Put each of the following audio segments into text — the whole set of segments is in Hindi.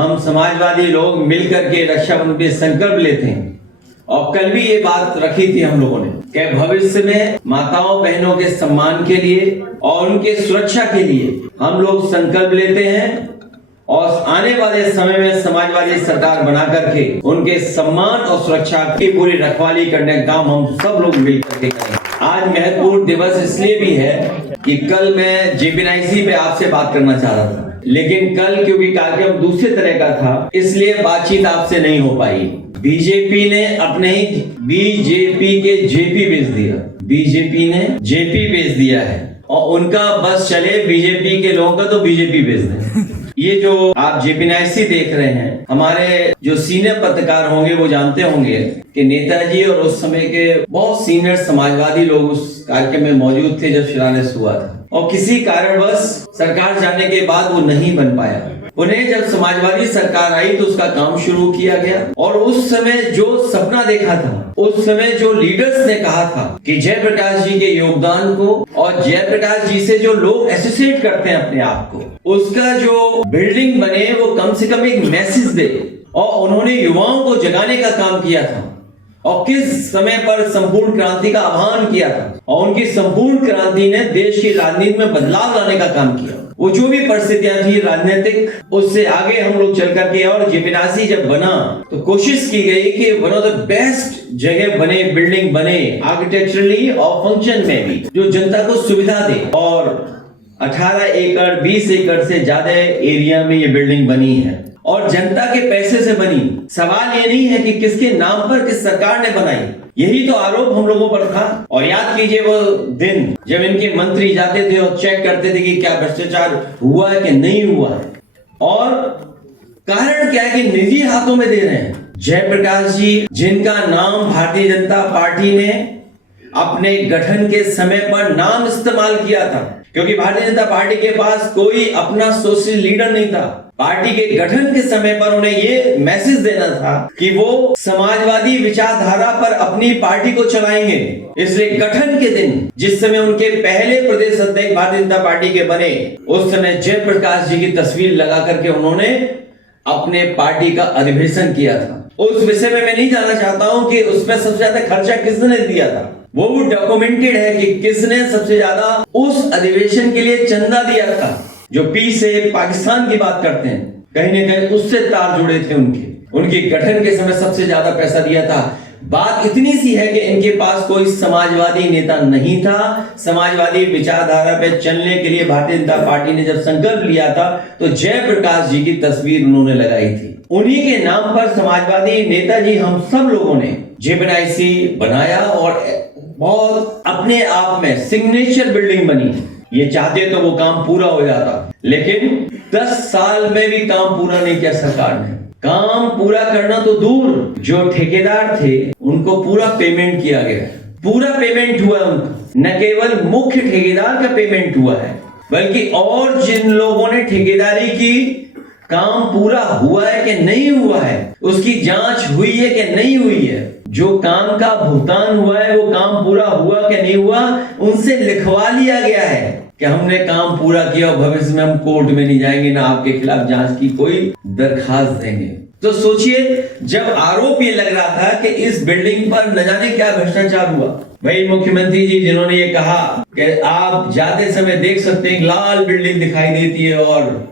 हम समाजवादी लोग मिलकर के रक्षाबंधन पे संकल्प लेते हैं और कल भी ये बात रखी थी हम लोगों ने कि भविष्य में माताओं बहनों के सम्मान के लिए और उनके सुरक्षा के लिए हम लोग संकल्प लेते हैं और आने वाले समय में समाजवादी सरकार बना करके उनके सम्मान और सुरक्षा की पूरी रखवाली करने का काम हम सब लोग मिलकर के करेंगे। आज महत्वपूर्ण दिवस इसलिए भी है कि कल मैं JPNIC पे आपसे बात करना चाह रहा था, लेकिन कल क्योंकि कार्यक्रम दूसरे तरह का था इसलिए बातचीत आपसे नहीं हो पाई। बीजेपी ने अपने ही बीजेपी के जेपी भेज दिया, बीजेपी ने जेपी भेज दिया है और उनका बस चले बीजेपी के लोगों का तो बीजेपी भेज दें। ये जो आप JPNIC देख रहे हैं, हमारे जो सीनियर पत्रकार होंगे वो जानते होंगे कि नेताजी और उस समय के बहुत सीनियर समाजवादी लोग उस कार्यक्रम में मौजूद थे जब शिलान्यास हुआ था और किसी कारणवश सरकार जाने के बाद वो नहीं बन पाया। उन्हें जब समाजवादी सरकार आई तो उसका काम शुरू किया गया और उस समय जो सपना देखा था, उस समय जो लीडर्स ने कहा था कि जयप्रकाश जी के योगदान को और जयप्रकाश जी से जो लोग एसोसिएट करते हैं अपने आप को, उसका जो बिल्डिंग बने वो कम से कम एक मैसेज दे और उन्होंने युवाओं को जगाने का काम किया था और किस समय पर संपूर्ण क्रांति का आह्वान किया था और उनकी संपूर्ण क्रांति ने देश की राजनीति में बदलाव लाने का काम किया। वो जो भी परिस्थितियां थी राजनीतिक, उससे आगे हम लोग चल करके और JPNIC जब बना तो कोशिश की गई कि वन ऑफ द बेस्ट जगह बने, बिल्डिंग बने आर्किटेक्चरली और फंक्शन में भी जो जनता को सुविधा दे और 18 एकड़ 20 एकड़ से ज्यादा एरिया में ये बिल्डिंग बनी है और जनता के पैसे से बनी। सवाल ये नहीं है कि किसके नाम पर किस सरकार ने बनाई, यही तो आरोप हम लोगों पर था। और याद कीजिए वो दिन जब इनके मंत्री जाते थे और चेक करते थे कि क्या भ्रष्टाचार हुआ है कि नहीं हुआ है और कारण क्या है कि निजी हाथों में दे रहे हैं। जयप्रकाश जी जिनका नाम भारतीय जनता पार्टी ने अपने गठन के समय पर नाम इस्तेमाल किया था, क्योंकि भारतीय जनता पार्टी के पास कोई अपना सोशल लीडर नहीं था। पार्टी के गठन के समय पर उन्हें ये मैसेज देना था कि वो समाजवादी विचारधारा पर अपनी पार्टी को चलाएंगे। इसलिए गठन के दिन जिस समय उनके पहले प्रदेश अध्यक्ष भारतीय जनता पार्टी के बने, उस समय जयप्रकाश जी की तस्वीर लगा करके उन्होंने अपने पार्टी का अधिवेशन किया था। उस विषय में मैं नहीं जानना चाहता हूं कि उसमें सबसे ज्यादा खर्चा किसने दिया था, वो डॉक्यूमेंटेड है कि किसने सबसे ज्यादा उस अधिवेशन के लिए चंदा दिया था। जो पी से पाकिस्तान की बात करते हैं, कहीं ना कहीं उससे तार जुड़े थे उनके गठन के समय सबसे ज्यादा पैसा दिया था। बात इतनी सी है कि इनके पास कोई समाजवादी नेता नहीं था। समाजवादी विचारधारा पे चलने के लिए भारतीय जनता पार्टी ने जब संकल्प लिया था तो जयप्रकाश जी की तस्वीर उन्होंने लगाई थी। उन्हीं के नाम पर समाजवादी नेताजी हम सब लोगों ने JPNIC बनाया और बहुत अपने आप में सिग्नेचर बिल्डिंग बनी। ये चाहते तो वो काम पूरा हो जाता, लेकिन 10 साल में भी काम पूरा नहीं किया सरकार ने। काम पूरा करना तो दूर, जो ठेकेदार थे उनको पूरा पेमेंट किया गया, पूरा पेमेंट हुआ उनको। न केवल मुख्य ठेकेदार का पेमेंट हुआ है बल्कि और जिन लोगों ने ठेकेदारी की, काम पूरा हुआ है कि नहीं हुआ है, उसकी जांच हुई है कि नहीं हुई है। जो काम का भुगतान हुआ है वो काम पूरा हुआ कि नहीं हुआ, उनसे लिखवा लिया गया है कि हमने काम पूरा किया और भविष्य में हम कोर्ट में नहीं जाएंगे, ना आपके खिलाफ जांच की कोई दरखास्त देंगे। तो सोचिए, जब आरोप ये लग रहा था कि इस बिल्डिंग पर न जाने क्या भ्रष्टाचार हुआ, भाई मुख्यमंत्री जी जिन्होंने ये कहा कि आप जाते समय देख सकते हैं लाल बिल्डिंग दिखाई देती है, और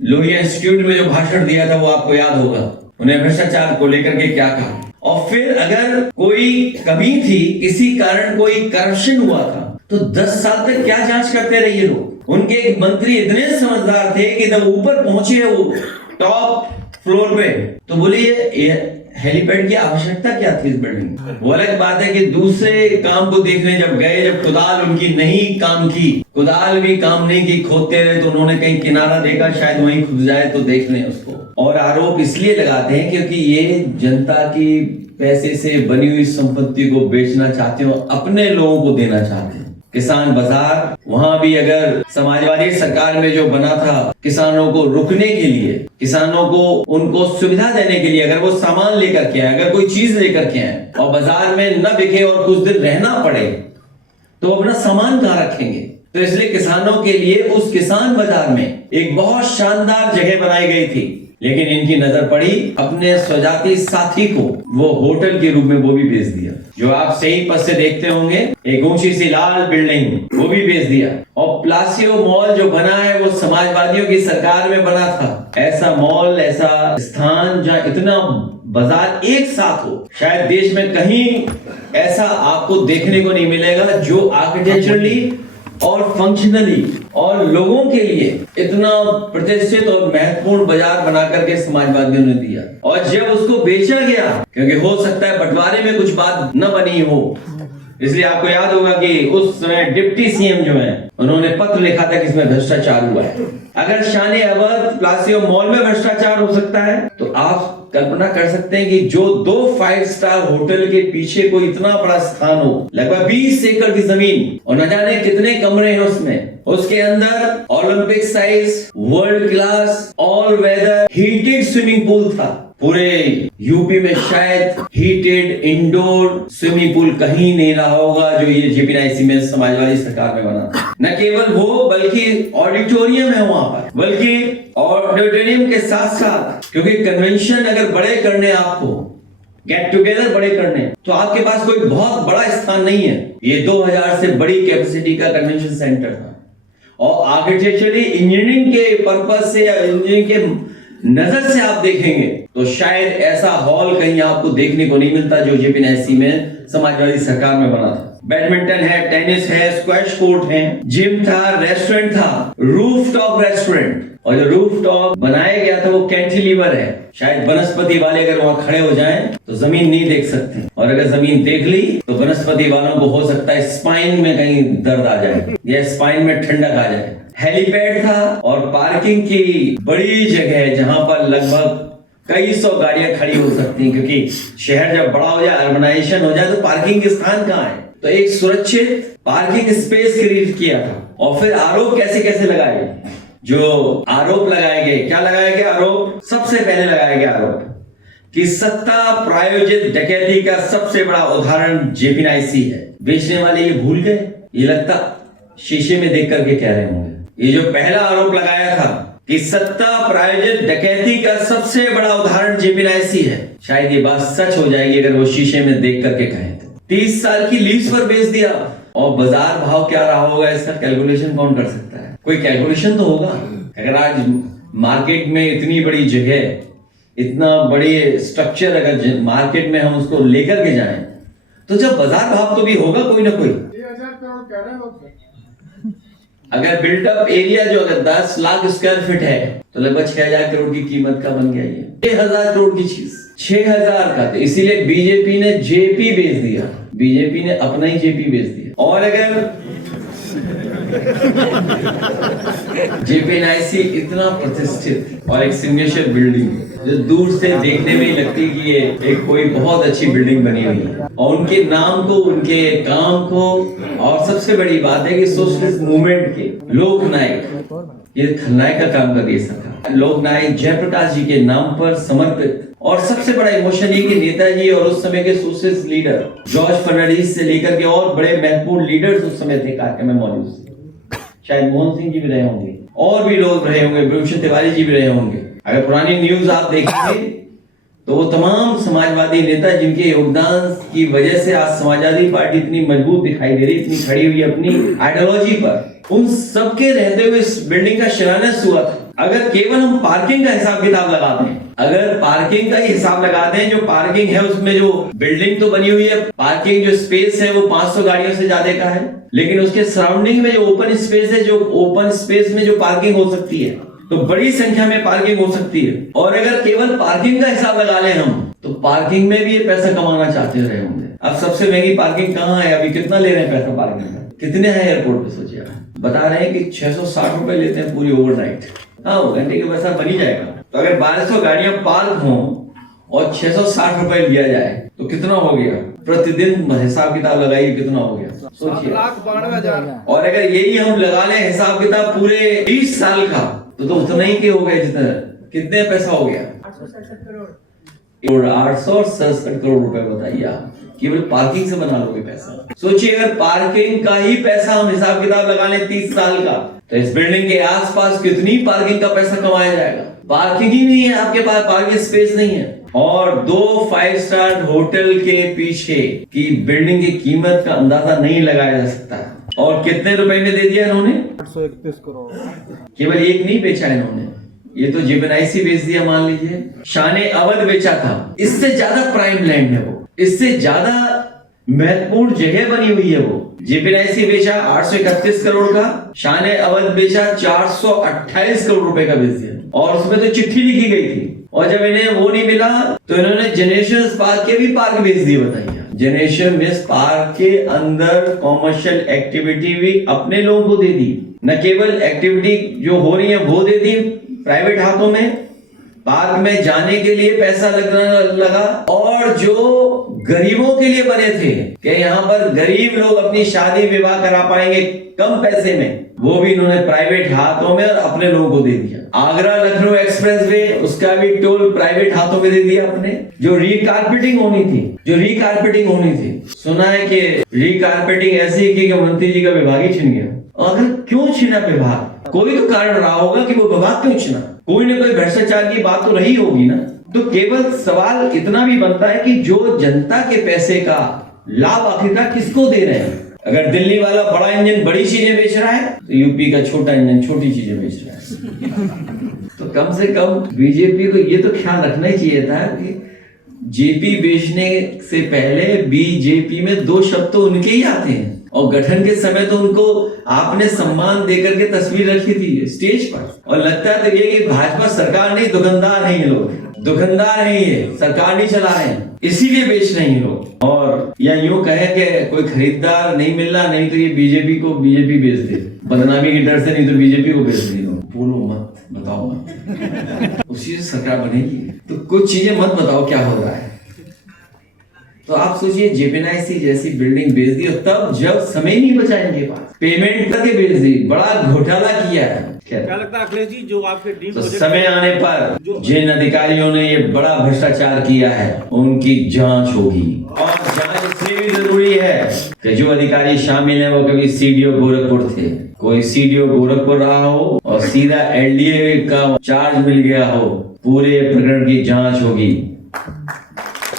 लोहिया इंस्टीट्यूट में जो भाषण दिया था वो आपको याद होगा, उन्हें भ्रष्टाचार को लेकर के क्या कहा। और फिर अगर कोई कमी थी, किसी कारण कोई करप्शन हुआ था, तो 10 साल तक क्या जांच करते रहे ये लोग। उनके एक मंत्री इतने समझदार थे कि जब ऊपर पहुंचे वो टॉप फ्लोर पे, तो बोले ये हेलीपैड की आवश्यकता क्या थी इस बिल्डिंग में। वो अलग बात है कि दूसरे काम को देखने जब गए, जब कुदाल उनकी नहीं काम की, कुदाल भी काम नहीं की, खोदते रहे, तो उन्होंने कहीं किनारा देखा शायद वहीं खुद जाए तो देख लें उसको। और आरोप इसलिए लगाते हैं क्योंकि ये जनता की पैसे से बनी हुई संपत्ति को बेचना चाहते हो, अपने लोगों को देना चाहते हैं। किसान बाजार, वहां भी अगर समाजवादी सरकार में जो बना था किसानों को रुकने के लिए, किसानों को उनको सुविधा देने के लिए, अगर वो सामान लेकर के आए, अगर कोई चीज लेकर के आए और बाजार में न बिके और कुछ दिन रहना पड़े, तो अपना सामान कहाँ रखेंगे। तो इसलिए किसानों के लिए उस किसान बाजार में एक बहुत शानदार जगह बनाई गई थी लेकिन इनकी नजर पड़ी अपने स्वजाती साथी को वो होटल के रूप में वो भी बेच दिया। जो आप सही पद से देखते होंगे एक ऊंची सी लाल बिल्डिंग वो भी बेच दिया। और प्लासियो मॉल जो बना है वो समाजवादियों की सरकार में बना था। ऐसा मॉल, ऐसा स्थान जहाँ इतना बाजार एक साथ हो, शायद देश में कहीं ऐसा आपको देखने को नहीं मिलेगा जो आर्किटेक्चरली और फंक्शनली और लोगों के लिए इतना प्रतिष्ठित और महत्वपूर्ण बाजार बना करके समाजवादियों ने दिया। और जब उसको बेचा गया, क्योंकि हो सकता है बंटवारे में कुछ बात न बनी हो, इसलिए आपको याद होगा कि उस समय डिप्टी सीएम जो है उन्होंने पत्र लिखा था कि इसमें भ्रष्टाचार हुआ है। अगर शान अवध प्लासियो मॉल में भ्रष्टाचार हो सकता है तो आप कल्पना कर सकते हैं कि जो 2 5 स्टार होटल के पीछे कोई इतना बड़ा स्थान हो, लगभग 20 एकड़ की जमीन और न जाने कितने कमरे हैं उसमें, उसके अंदर Olympic size world class all weather heated swimming pool था। पूरे यूपी में शायद हीटेड इंडोर स्विमिंग पूल कहीं नहीं रहा होगा जो ये जेपीआईसी में समाजवादी सरकार में बना था। न केवल वो बल्कि ऑडिटोरियम है वहां पर, बल्कि ऑडिटोरियम के साथ साथ, क्योंकि कन्वेंशन अगर बड़े करने आपको गेट टुगेदर बड़े करने तो आपके पास कोई बहुत बड़ा स्थान नहीं है। ये 2000 से बड़ी कैपेसिटी का कन्वेंशन सेंटर था। और आर्किटेक्चरली इंजीनियरिंग के पर्पज से या इंजीनियरिंग के नजर से आप देखेंगे तो शायद ऐसा हॉल कहीं आपको देखने को नहीं मिलता जो जेपीएनआईसी में समाजवादी सरकार में बना था। बैडमिंटन है, टेनिस है, स्क्वैश कोर्ट है, जिम था, रेस्टोरेंट था, रूफ टॉप रेस्टोरेंट। और जो रूफ टॉप बनाया गया था वो कैंटिलीवर है। शायद वनस्पति वाले अगर वहां खड़े हो जाएं तो जमीन नहीं देख सकते, और अगर जमीन देख ली तो वनस्पति वालों को हो सकता है स्पाइन में कहीं दर्द आ जाए या स्पाइन में ठंडक आ जाए। हेलीपैड था और पार्किंग की बड़ी जगह है जहां पर लगभग कई सौ गाड़ियां खड़ी हो सकती हैं, क्योंकि शहर जब बड़ा हो जाए, अर्बनाइजेशन हो जाए तो पार्किंग के स्थान कहाँ है। तो एक सुरक्षित पार्किंग स्पेस क्रिएट किया था। और फिर आरोप कैसे कैसे लगाए, जो आरोप लगाए गए, क्या लगाया गया आरोप, सबसे पहले लगाया गया आरोप कि सत्ता प्रायोजित डकैती का सबसे बड़ा उदाहरण जेपीएनआईसी है। बेचने वाले ये भूल गए, ये लगता शीशे में देख करके कह रहे होंगे। ये जो पहला आरोप लगाया था कि सत्ता प्रायोजित डकैती का सबसे बड़ा उदाहरण जेपीएनआईसी है, शायद ये बात सच हो जाएगी अगर वो शीशे में देख करके कहें तो। 30 साल की लीज पर बेच दिया। और बाजार भाव क्या रहा होगा इसका कैलकुलेशन कौन कर सकता है? कोई कैलकुलेशन तो होगा। अगर आज मार्केट में इतनी बड़ी जगह, इतना बड़ी स्ट्रक्चर अगर मार्केट में हम उसको लेकर के जाएं तो जब बाजार भाव तो भी होगा कोई ना कोई। 1000 करोड़ कह रहे हो। अगर बिल्टअप एरिया जो अगर 10 लाख स्क्वायर फीट है तो लगभग 6000 करोड़ की कीमत का बन गया ये। 6000 करोड़ की चीज 6000 का। तो इसीलिए बीजेपी ने जेपी बेच दिया, बीजेपी ने अपना ही जेपी बेच दिया। और अगर जेपीएनआईसी इतना प्रतिष्ठित और एक सिग्नेचर बिल्डिंग जो दूर से देखने में ही लगती है कि ये एक कोई बहुत अच्छी बिल्डिंग बनी हुई है, और उनके नाम को, उनके काम को, और सबसे बड़ी बात है कि सोशलिस्ट मूवमेंट के लोकनायक, ये खलनायक का काम कर रही है सरकार। लोकनायक जयप्रकाश जी के नाम पर समर्पित। और सबसे बड़ा इमोशन ये कि नेताजी और उस समय के सोशलिस्ट लीडर जॉर्ज फर्नांडिस से लेकर के और बड़े महत्वपूर्ण लीडर्स उस समय थे कार्यक्रम में मौजूद। शायद मोहन सिंह जी भी रहे होंगे और भी लोग रहे होंगे, भूपेंद्र तिवारी जी भी रहे होंगे। अगर पुरानी न्यूज आप देखेंगे तो वो तमाम समाजवादी नेता जिनके योगदान की वजह से आज समाजवादी पार्टी इतनी मजबूत दिखाई दे रही, इतनी खड़ी हुई अपनी आइडियोलॉजी पर, उन सबके रहते हुए इस बिल्डिंग का शिलान्यास हुआ था। अगर केवल हम पार्किंग का हिसाब किताब लगाते हैं, अगर पार्किंग का ही हिसाब लगाते हैं, जो पार्किंग है उसमें जो बिल्डिंग तो बनी हुई है, पार्किंग जो स्पेस है वो 500 गाड़ियों से ज्यादा का है, लेकिन उसके सराउंडिंग में जो ओपन स्पेस है, जो ओपन स्पेस में जो पार्किंग हो सकती है तो बड़ी संख्या में पार्किंग हो सकती है। और अगर केवल पार्किंग का हिसाब लगा लें हम तो पार्किंग में भी ये पैसा कमाना चाहते रहे होंगे। अब सबसे महंगी पार्किंग कहाँ है? अभी कितना ले रहे हैं पैसा पार्किंग का? कितने हैं एयरपोर्ट पे? सोचिए, बता रहे हैं कि 660 रुपए लेते हैं पूरी ओवरनाइट। हाँ, घंटे के पैसा बन ही जाएगा। तो अगर 1200 गाड़ियां पार्क हों और 660 रुपए लिया जाए तो कितना हो गया? प्रतिदिन हिसाब किताब लगाइए कितना हो गया, सोचिए। 7,92,000। और अगर यही हम लगा लें हिसाब किताब पूरे 20 साल का तो उतना ही के हो गया। जितना कितने पैसा हो गया? 867 करोड़ रुपए। बताइए आप केवल पार्किंग से बना लोगे पैसा। सोचिए अगर पार्किंग का ही पैसा हम हिसाब किताब लगा लें 30 साल का तो इस बिल्डिंग के आसपास कितनी पार्किंग का पैसा कमाया जाएगा? पार्किंग ही नहीं है, आपके पास पार्किंग स्पेस नहीं है। और 2 5 स्टार होटल के पीछे की बिल्डिंग की कीमत का अंदाजा नहीं लगाया जा सकता। और कितने रुपए में दे दिया इन्होंने? 831 करोड़। केवल एक नहीं बेचा इन्होंने, ये तो जेबीएनआईसी बेच दिया, मान लीजिए। शान अवध बेचा था, इससे ज्यादा प्राइम लैंड है वो, इससे ज्यादा महत्वपूर्ण जगह बनी हुई है वो। जेबीएनआईसी बेचा 831 करोड़ का, शान अवध बेचा 428 करोड़ रुपए का बेच दिया। और उसमें तो चिट्ठी लिखी गई थी। और जब इन्हें वो नहीं मिला तो इन्होंने जनरेशन पार्क के भी पार्क बेच दिए। बताइए, जनरेशन पार्क के अंदर कॉमर्शियल एक्टिविटी भी अपने लोगों को दे दी, न केवल एक्टिविटी जो हो रही है वो दे दी प्राइवेट हाथों में, पार्क में जाने के लिए पैसा लगना लगा। और जो गरीबों के लिए बने थे कि यहाँ पर गरीब लोग अपनी शादी विवाह करा पाएंगे कम पैसे में, वो भी इन्होंने प्राइवेट हाथों में और अपने लोगों को दे दिया। आगरा लखनऊ एक्सप्रेस वे, उसका भी टोल प्राइवेट हाथों में दे दिया अपने। जो रीकारपेटिंग होनी थी, सुना है कि रीकारपेटिंग ऐसी की कि मंत्री जी का विभाग ही छिन गया। अगर क्यों छिना विभाग? कोई तो कारण रहा होगा कि वो विभाग क्यों छिना, कोई ना कोई भ्रष्टाचार की बात तो रही होगी ना। तो केवल सवाल इतना भी बनता है कि जो जनता के पैसे का लाभ आखिरकार किसको दे रहे हैं? अगर दिल्ली वाला बड़ा इंजन बड़ी चीजें बेच रहा है तो यूपी का छोटा इंजन छोटी चीजें बेच रहा है। तो कम से कम बीजेपी को ये तो ख्याल रखना ही चाहिए था कि जेपी बेचने से पहले बीजेपी में 2 शब्द तो उनके ही आते हैं। और गठन के समय तो उनको आपने सम्मान देकर के तस्वीर रखी थी स्टेज पर। और लगता है तो ये कि भाजपा सरकार नहीं, दुकानदार नहीं है लोग, दुकानदार नहीं है, सरकार नहीं चला रहे हैं, इसीलिए बेच रहे हैं लोग। और या यूं कहे कि कोई खरीदार नहीं मिल रहा, नहीं तो ये बीजेपी बेच दे, बदनामी के डर से, नहीं तो बीजेपी को बेच दे। बोलो मत, बताओ मत, उसी से सरकार बनेगी। तो कुछ चीजें मत बताओ क्या हो रहा है। तो आप सोचिए, जेबीएनआईसी जैसी बिल्डिंग बेच दी, और तब जब समय नहीं बचा इनके पास, पेमेंट करके बेच दी, बड़ा घोटाला किया है। क्या लगता है अखिलेश जी, जो आपके ड्रीम तो समय आने पर जिन अधिकारियों ने ये बड़ा भ्रष्टाचार किया है उनकी जांच होगी। और जांच इसलिए भी जरूरी है कि जो अधिकारी शामिल हैं वो कभी सीडीओ गोरखपुर थे, कोई सीडीओ गोरखपुर रहा हो और सीधा एलडीए का चार्ज मिल गया हो, पूरे प्रकरण की जांच होगी।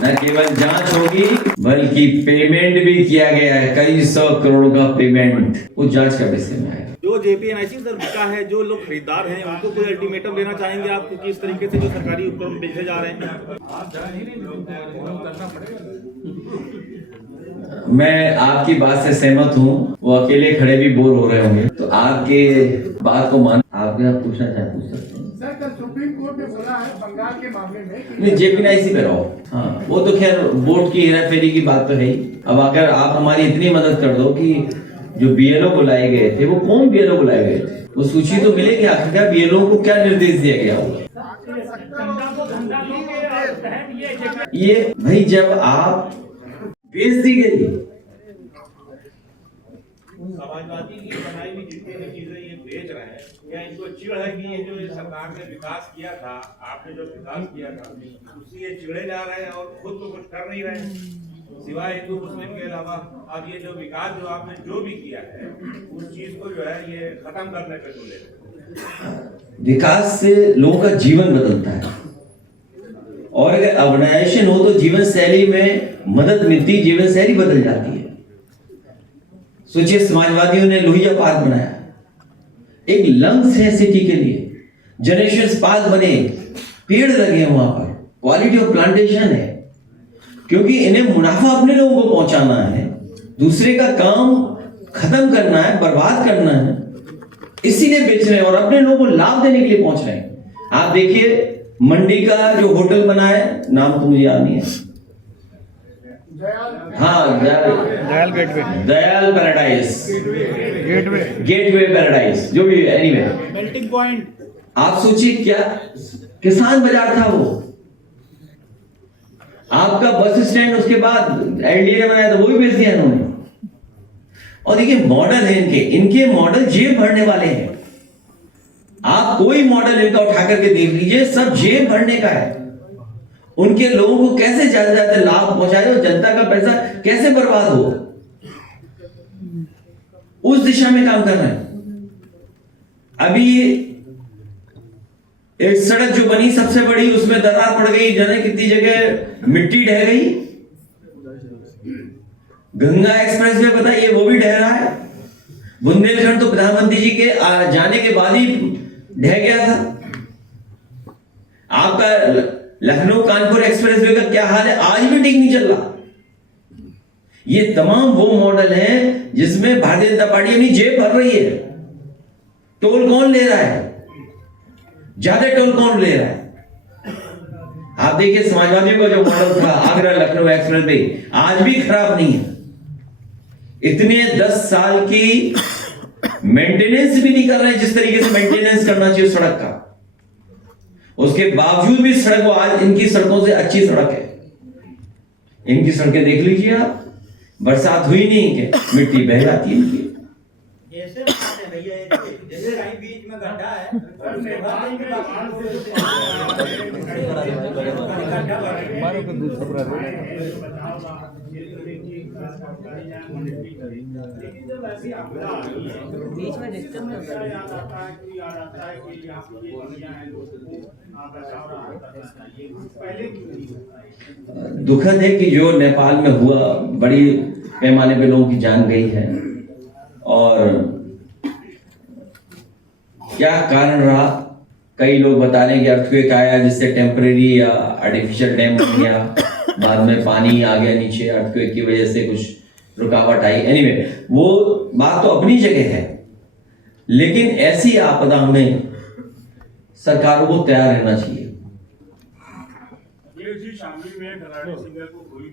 न केवल जांच होगी बल्कि पेमेंट भी किया गया है, कई 100 करोड़ का पेमेंट, वो जांच का विषय में है। जो जेपीएनआईसी सर बिका है, जो लोग खरीदार हैं उनको कोई अल्टीमेटम देना चाहेंगे आप, क्योंकि इस तरीके से जो सरकारी उपकरण बेचे जा रहे हैं? मैं आपकी बात से सहमत हूँ, वो अकेले खड़े भी बोर हो रहे होंगे, तो आपके बात को मान आप पूछना चाहे पूछ सकते हैं। सर, कल सुप्रीम कोर्ट ने बोला है बंगाल के मामले में नहीं, जेपीएनआईसी पे रहो। हाँ, वो तो खैर वोट की हेरा फेरी की बात तो है ही। अब अगर आप हमारी इतनी मदद कर दो कि जो बीएलओ बुलाए गए थे, वो कौन बीएलओ बुलाए गए थे, वो सूची तो मिलेगी आखिरकार बीएलओ को क्या निर्देश दिया गया होगा। ये भाई जब आप बेच दी गई, समाजवादी की बनाई हुई जितनी भी चीजें ये बेच रहे हैं, क्या इनको चिढ़ है कि ये जो सरकार ने विकास किया था, आपने जो विकास किया था उससे ये चिढ़े जा रहे हैं और खुद तो कुछ कर नहीं रहे हैं सिवाय हिंदू मुस्लिम के अलावा। अब ये जो विकास जो आपने जो भी किया है उस चीज को जो है ये खत्म करने पे तुले। विकास से लोगों का जीवन बदलता है, और अगर ऑर्गेनाइजेशन हो तो जीवन शैली में मदद मिलती, जीवन शैली बदल जाती है। सोचिए, समाजवादियों ने लोहिया पार्क बनाया, एक लंग्स है सिटी के लिए, जनरेशन पार्क बने, पेड़ लगे वहां पर, क्वालिटी ऑफ प्लांटेशन है, क्योंकि इन्हें मुनाफा अपने लोगों को पहुंचाना है, दूसरे का काम खत्म करना है, बर्बाद करना है, इसीलिए बेच रहे हैं और अपने लोगों को लाभ देने के लिए पहुंच रहे हैं। आप देखिए, मंडी का जो होटल बना है, नाम तो मुझे याद नहीं है, हाँ Dayal gateway, Dayal paradise, gateway paradise, जो भी एनीवे, मेल्टिंग पॉइंट। आप सोचिए, क्या किसान बाजार था वो, आपका बस स्टैंड उसके बाद एलडीए ने बनाया था, वो भी बेच दिया इन्होंने। और देखिए मॉडल है इनके मॉडल जेब भरने वाले हैं। आप कोई मॉडल इनका उठा करके देख लीजिए, सब जेब भरने का है। उनके लोगों को कैसे ज्यादा ज्यादा लाभ पहुंचाए और जनता का पैसा कैसे बर्बाद हो, उस दिशा में काम कर रहे हैं। अभी एक सड़क जो बनी सबसे बड़ी, उसमें दरार पड़ गई, जाने कितनी जगह मिट्टी ढह गई। गंगा एक्सप्रेस वे बताइए, वो भी ढह रहा है। बुंदेलखंड तो प्रधानमंत्री जी के जाने के बाद ही ढह गया था। आपका लखनऊ कानपुर एक्सप्रेस वे का क्या हाल है, आज भी ठीक नहीं चल रहा। ये तमाम वो मॉडल है जिसमें भारतीय जनता पार्टी अपनी जेब भर रही है। टोल कौन ले रहा है, ज्यादा टोल कौन ले रहा है? आप देखिए समाजवादियों का जो मॉडल था आगरा लखनऊ एक्सप्रेस वे, आज भी खराब नहीं है। इतने 10 साल की मेंटेनेंस भी नहीं कर रहे जिस तरीके से मेंटेनेंस करना चाहिए सड़क का। उसके बावजूद भी सड़क, वो आज इनकी सड़कों से अच्छी सड़क है। इनकी सड़कें देख लीजिए आप, बरसात हुई नहीं कि मिट्टी बह जाती है इनकी। जैसे बनाते हैं भैया, जैसे कहीं बीच में गड्ढा है हमारे को दूध सब रहा है। बीच में डिस्टर्ब नहीं होता। दुखद है कि जो नेपाल में हुआ, बड़ी पैमाने पे लोगों की जान गई है। और क्या कारण रहा, कई लोग बता रहे हैं कि अर्थक्वेक आया जिससे टेम्परेरी या आर्टिफिशियल डैम बन गया, बाद में पानी आ गया नीचे, अर्थक्वेक की वजह से कुछ रुकावट आई। एनीवे, वो बात तो अपनी जगह है, लेकिन ऐसी आपदा में सरकारों को तैयार रहना चाहिए। शामिल में खिलाड़ी सिंगर को गोली